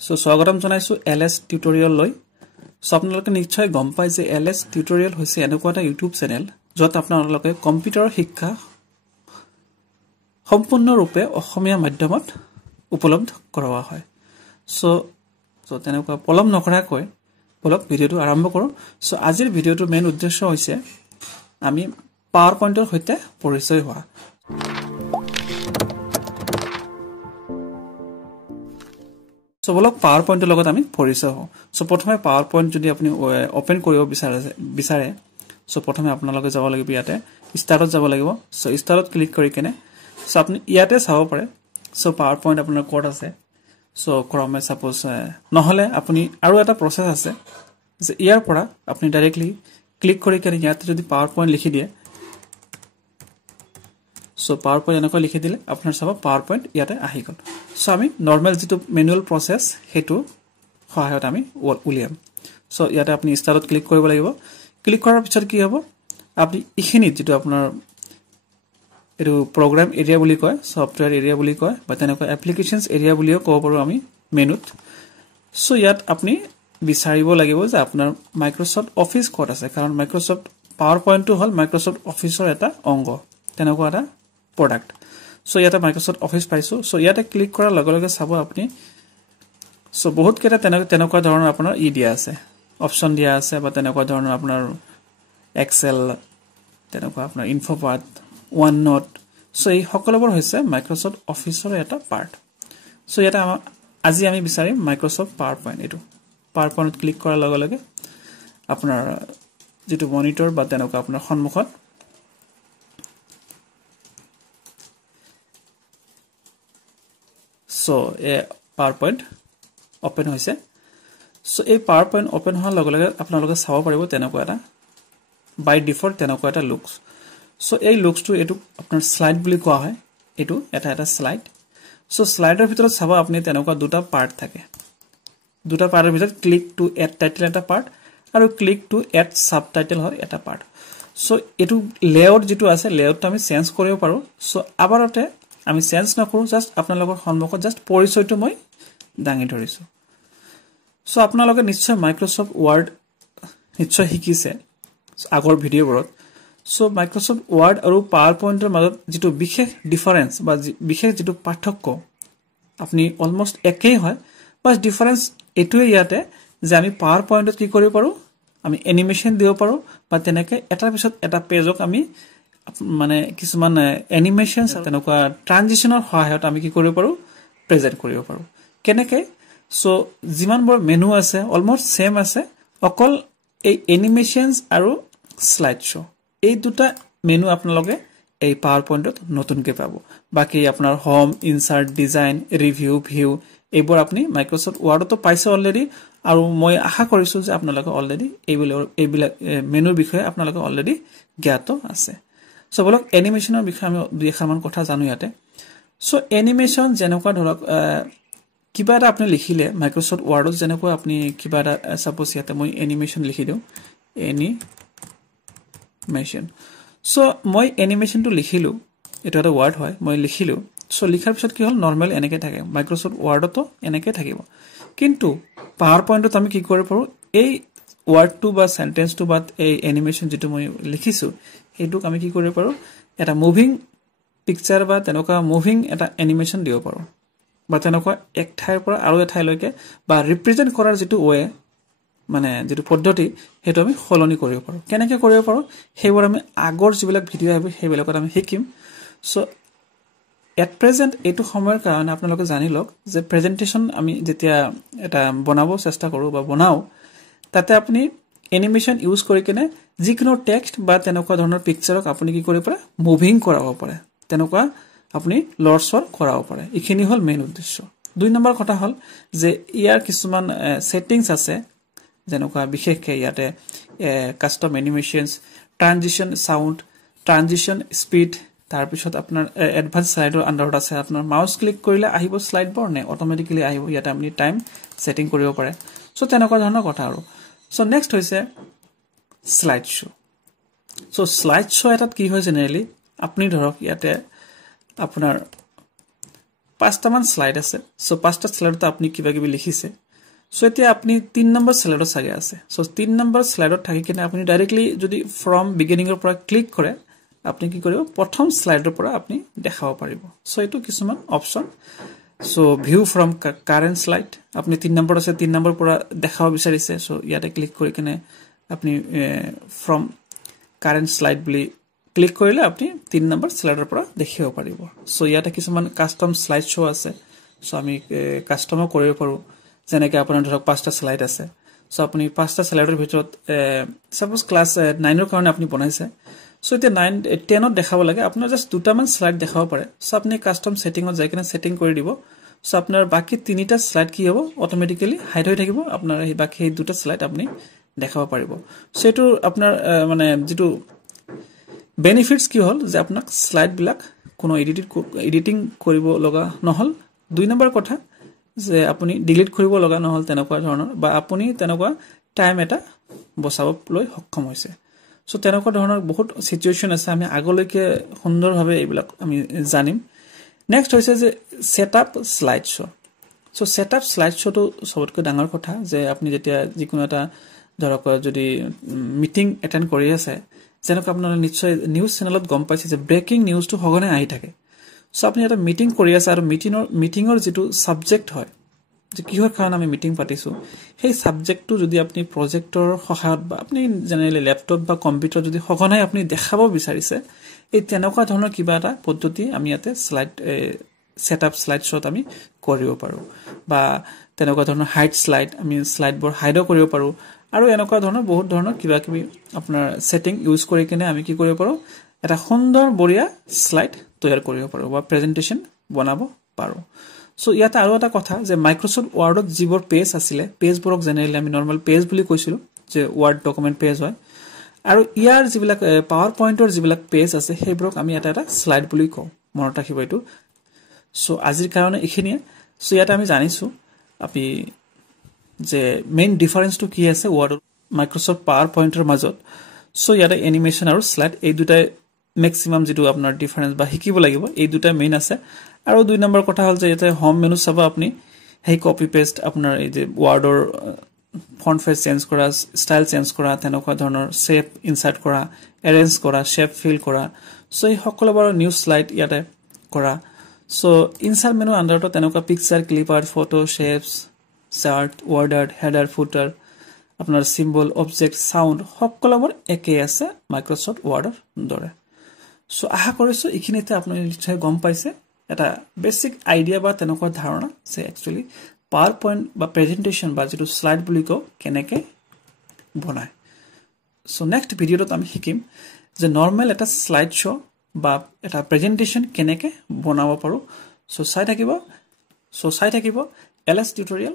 So স্বাগতম জনাইছো LS tutorial লৈ সো আপোনালোকে নিশ্চয় গম পাই যে LS টিউটোৰিয়েল হৈছে এনেকুৱা এটা ইউটিউব চেনেল যত আপোনালোকে কম্পিউটাৰ শিক্ষা সম্পূৰ্ণৰূপে অসমীয়া মাধ্যমত উপলব্ধ কৰোৱা হয় সো তেনেকুৱা পলম নকৰাকৈ বলক ভিডিওটো আৰম্ভ কৰো সো আজিৰ ভিডিওটোৰ মেইন উদ্দেশ্য হৈছে আমি পাৱাৰ পইণ্টৰ সৈতে পৰিচয় হোৱা So bolok PowerPoint er logot ami porichoi ho so prothome PowerPoint jodi apni open koribo bisare so prothome apnaloke jabo lagibo iate start ot jabo lagibo so start ot click kori kene so apni iate sabo pare so PowerPoint apnar code ase so Chrome suppose nohole apni aru eta process ase je iar pora apni directly click kori kene iate jodi PowerPoint likhi die so PowerPoint enako likhi dile apnar sabo PowerPoint iate ahi gol so ami normal jitu manual process hetu sahayot ami uliam so iate apni start ot click koribo lagibo click korar pichor ki hobo apni ikhini jitu apnar etu program area boli koy software area boli koy ba tenako applications area bolio ko paru ami menut so iat apni bisaribo lagibo je apnar Microsoft Office code ase karon Microsoft PowerPoint to hol Microsoft Office or eta ongo tenako eta product so yata Microsoft Office paiso so yata click kora lage lage sabo apni so bahut keta tenakwa dhoronor apnar e dia ase option dia ase ba tenakwa dhoronor apnar Excel tenakwa apnar Infopad OneNote so ei hokolobor hoise Microsoft Office or eta part so yata aji ami bisari Microsoft PowerPoint etu PowerPoint click kora lage lage apnar jitu monitor ba tenakwa apnar sonmukhot so a PowerPoint open hoise so a PowerPoint open hol log lage apnaloke sabo paribo tenako eta by default tenako eta looks so ei looks to etu apnar slide boli koa hoy etu eta slide so slider bhitor sabo apni tenako duta part thake duta part er bhitor click to add title eta part aru click to add subtitle hor eta part so etu layout jitu ase layout to ami change koribo paru so abarote আমি change নকৰো just আপোনালোকৰ সন্মুখত just পৰিচয়টো মই দাঙি ধৰিছো so আপোনালোকে নিশ্চয় মাইক্ৰসফট word নিশ্চয় শিকিছে আগৰ ভিডিওবোৰত সো মাইক্ৰসফট ওয়াৰ্ড আৰু পাৱাৰপইণ্টৰ মাজত যেটো বিশেষ ডিফাৰেন্স বা বিশেষ যেটো পাৰ্থক্য আপুনি অলমোস্ট একেই হয় বাট ডিফাৰেন্স এটোই ইয়াতে যে আমি পাৱাৰপইণ্টত কি কৰিব পাৰো আমি এনিমেচন দিব পাৰো বা তেনেকৈ এটাৰ পিছত এটা পেজক আমি মানে কিছুমান এনিমেশনস তেনেকুৱা ট্ৰানজিশনৰ সহায়ত আমি কি কৰিব পাৰো প্ৰেজেন্ট কৰিব পাৰো কেনেকৈ সো যিমান বৰ মেনু আছে অলমোস্ট সেম আছে অকল এই এনিমেশনস আৰু স্লাইড শো এই দুটা মেনু আপোনালোকে এই পাৱাৰপইণ্টত নতুনকৈ পাব বাকি আপোনাৰ হোম ইনসাৰ্ট ডিজাইন ৰিভিউ ভিউ এইবোৰ আপুনি মাইক্ৰসফট ওয়াৰ্ডতো পাইছে অলৰেডি আৰু মই আশা কৰিছো যে আপোনালোকে অলৰেডি এইবিলাক মেনুৰ বিষয়ে আপোনালোকে অলৰেডি জ্ঞাত আছে So bolok animation er বিষয়ে আমি দুই এখামান কথা জানো ইয়াতে সো এনিমেশন যেনেকুৱা ধৰক কিবা এটা আপুনি লিখিলে মাইক্ৰসফট ওয়াৰ্ডত যেনেকুৱা আপুনি কিবা এটা সাপোজ ইয়াতে মই এনিমেশন লিখি দিও এনিমেশন সো মই এনিমেশনটো লিখিলো এটা এটা ওয়াৰ্ড হয় মই লিখিলো সো লিখাৰ পিছত কি হল নৰমাল এনেকৈ থাকে মাইক্ৰসফট ওয়াৰ্ডতো এনেকৈ থাকিব কিন্তু পাৱাৰপইণ্টত আমি কি কৰিব পাৰো এই ওয়াৰ্ডটো বা সেন্টেন্সটো বা এই এনিমেশন যেটো মই লিখিছো এটুক আমি কি কৰিব পাৰো এটা মুভিং পিকচাৰ বা তেনেকুৱা মুভিং এটা এনিমেশন দিব পাৰো বা তেনেকুৱা এক ঠাইৰ পৰা আৰু এক ঠাইলৈকে বা ৰিপ্ৰেজেন্ট কৰাৰ যেটো ওয়ে মানে যেটো পদ্ধতি হেতু আমি খলনি কৰিব পাৰো কেনেকৈ কৰিব পাৰো হেবোৰ আমি আগৰ যিবিলাক ভিডিও আহিব হেবিলাকত আমি শিকিম সো এট প্ৰেজেন্ট এটো সময়ৰ কাৰণে আপোনালোকে জানি লওক যে প্ৰেজেন্টেশন আমি যেতিয়া এটা বনাব চেষ্টা কৰো বা বনাও তাতে আপুনি এনিমেশন ইউজ কৰি কেনে যিকোনো টেক্সট বা তেনেকুৱা ধৰণৰ পিকচাৰক আপুনি কি কৰিব পাৰে মুভিং কৰাব পাৰে তেনেকুৱা আপুনি লৰ্ডছৰ কৰাব পাৰে ইখিনি হল মেইন উদ্দেশ্য দুই নম্বৰ কথা হল যে ইয়াৰ কিছুমান সেটিংস আছে যেনেকুৱা বিশেষকৈ ইয়াতে custom animations transition sound transition speed তাৰ পিছত আপোনাৰ এডভান্স স্লাইডৰ আন্ডাৰত আছে আপোনাৰ মাউস ক্লিক কৰিলে আহিব স্লাইড বৰ নে অটোমেটিক্যালি আহিব ইয়াতে আপুনি টাইম সেটিং কৰিব পাৰে সো তেনেকুৱা ধৰণৰ কথা আৰু So next hoise slide show. So slide show etat ki hoy generally apni dhorok yate apnar 5টামান স্লাইড আছে সো 5টা স্লাইডত আপুনি কিবা কিবি লিখিছে সো এতিয়া আপুনি 3 নম্বৰ স্লাইডত চাগে আছে সো 3 নম্বৰ স্লাইডত থাকি কিনে আপুনি ডাইৰেক্টলি যদি ফ্ৰম বিগিনিংৰ পৰা ক্লিক কৰে আপুনি কি কৰিব প্ৰথম স্লাইডৰ পৰা আপুনি দেখাব পাৰিব সো এটো কিছুমান option so view from current slide আপুনি 3 নম্বৰ আছে 3 নম্বৰ পৰা দেখাব বিচাৰিছে সো ইয়াতে ক্লিক কৰি কিনে আপুনি ফ্ৰম কাৰেন্ট স্লাইড বুলি ক্লিক কৰিলে আপুনি 3 নম্বৰ স্লাইডৰ পৰা দেখিব পাৰিব সো ইয়াতে কিছুমান কাস্টম স্লাইড শো আছে সো আমি কাস্টমো কৰিব পাৰো যেনেকৈ আপোনাৰ ধৰক 5টা স্লাইড আছে সো আপুনি 5টা স্লাইডৰ ভিতৰত সাপোজ ক্লাস 9 ৰ কাৰণে আপুনি বনাইছে সো এতিয়া 9 10ত দেখাব লাগে আপোনাৰ জাস্ট দুটামান স্লাইড দেখাব পাৰে সো আপুনি কাস্টম সেটিংত যাই কিনে সেটিং কৰি দিব সো আপোনাৰ বাকি 3টা স্লাইড কি হ'ব অটোমেটিক্যালি হাইড হৈ থাকিব আপোনাৰ এই বাকি দুটা স্লাইড আপুনি দেখাব পাৰিব সো এটো আপোনাৰ মানে যেটো বেনিফিটস কি হল যে আপোনাক স্লাইড বিলাক কোনো এডিটিং কৰিব লগা নহল 2 নম্বৰ কথা যে আপুনি ডিলিট কৰিব লগা নহল তেনেকুৱা ধৰণৰ বা আপুনি তেনেকুৱা টাইম এটা বচাবলৈ সক্ষম হৈছে সো তেনেকুৱা ধৰণৰ বহুত সিচুৱেচন আছে আমি আগলৈকে সুন্দৰভাৱে এইবিলাক আমি জানিম নেক্সট হৈছে যে সেটআপ স্লাইড শো সো সেটআপ স্লাইড শো তো সবতকৈ ডাঙৰ কথা যে আপুনি যেতিয়া যিকোনো এটা ধৰক যদি মিটিং এটেন্ড কৰি আছে যেনেকৈ আপোনালোকে নিশ্চয় নিউজ চেনেলত গম পাইছে যে ব্ৰেকিং নিউজ তো হগনে আহি থাকে সো আপুনি এটা মিটিং কৰি আছে আৰু মিটিংৰ যেটো সাবজেক্ট হয় যে কিহৰ কাৰণে আমি মিটিং পাতিছো সেই সাবজেক্টটো যদি আপুনি প্ৰজেক্টৰ সহায়ত বা আপুনি জেনেৰেলি ল্যাপটপ বা কম্পিউটাৰ যদি হগনে আপুনি দেখাব বিচাৰিছে এই তেনেকুৱা ধৰণৰ কিবা এটা পদ্ধতি আমি ইয়াতে স্লাইড সেটআপ স্লাইড শোত আমি কৰিব পাৰো বা তেনেকুৱা ধৰণৰ হাইড স্লাইড আমি স্লাইডবোৰ হাইডও কৰিব পাৰো আৰু এনেকুৱা ধৰণৰ বহুত ধৰণৰ কিবা কিবি আপোনাৰ সেটিং ইউজ কৰি কিনে আমি কি কৰিব পাৰো এটা সুন্দৰ বঢ়িয়া স্লাইড তৈয়াৰ কৰিব পাৰো বা প্ৰেজেন্টেশন বনাব পাৰো সো ইয়াতে আৰু এটা কথা যে মাইক্ৰসফট ওয়াৰ্ডত যিবোৰ পেজ আছিল পেজবোৰক জেনেৰেলি আমি নৰমাল পেজ বুলি কৈছিলো যে ওয়াৰ্ড ডকুমেন্ট পেজ হয় আৰু ইয়াৰ যিবিলাক পাৱাৰ পইণ্টৰ যিবিলাক পেজ আছে সেইবোৰক আমি এটা স্লাইড বুলি কওঁ মনত ৰাখিব এটো সো আজিৰ কাৰণে এখিনিয়ে সো ইয়াতে আমি জানিছো আপনি যে মেইন ডিফাৰেন্সটো কি আছে ওয়াৰ্ড মাইক্ৰসফট পাৱাৰ পইণ্টৰ মাজত সো ইয়াতে এনিমেশন আৰু স্লাইড এই দুটাই ম্যাক্সিমাম যেটো আপোনাৰ ডিফাৰেন্স বা শিকিব লাগিব এই দুটা মেইন আছে আৰু 2 নম্বৰ কথা হল যে ইয়াতে হোম মেনু চাবা আপুনি হেই কপি পেস্ট আপোনাৰ এই যে ওয়াৰ্ডৰ ফন্ট ফেজ চেঞ্জ কৰা ষ্টাইল চেঞ্জ কৰা তেনেকুৱা ধৰণৰ শেপ ইনসাৰ্ট কৰা এৰেঞ্জ কৰা শেপ ফিল কৰা সো এই সকলোবোৰ নিউ স্লাইড ইয়াতে কৰা সো ইনসাৰ্ট মেনু আন্ডাৰটো তেনেকুৱা picture clip art photo shapes chart word art header footer আপোনাৰ সিম্বল অবজেক্ট সাউন্ড সকলোবোৰ একে আছে মাইক্ৰসফট ওয়াৰ্ডৰ দৰে সো আশা কৰিছো ইখিনিতে আপুনি নিশ্চয় গম পাইছে এটা বেসিক আইডিয়া বা তেনেকুৱা ধাৰণা যে একচুয়ালি পাৱাৰ পইণ্ট বা প্ৰেজেন্টেশন বা যেটো স্লাইড বুলি কও কেনেকে বনায় সো নেক্সট ভিডিওত আমি শিকিম যে নরমাল এটা স্লাইড শো বা এটা প্ৰেজেন্টেশন কেনেকে বনাব পাৰো সো চাই থাকিব LS টিউটোৰিয়েল